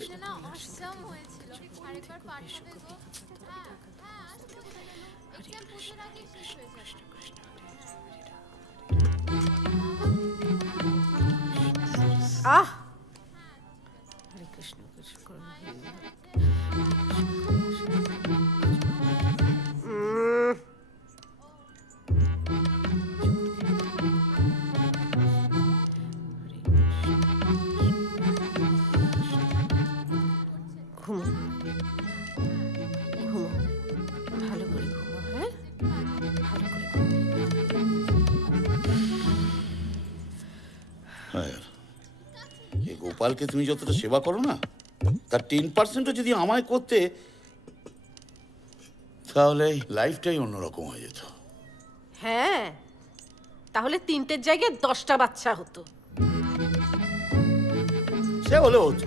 আজকে না অসম হয়েছিল আরেকবার পাঠাবে গো হ্যাঁ হ্যাঁ আজকে বোঝা গেল এক্সাম পুজোর আগে শেষ হয়ে যাবে আহ হরে কৃষ্ণ কৃষ্ণ করুন ভালো করে ঘুমো হ্যাঁ ভালো করে হ্যাঁ এই গোপালকে তুমি যতটা সেবা করো না তার 10%ও যদি আমায় করতে তাহলে লাইফটাই অন্যরকম হয়ে যেত। হ্যাঁ তাহলে 3টের জায়গায় 10টা বাচ্চা হতো। সে হলেও হতো।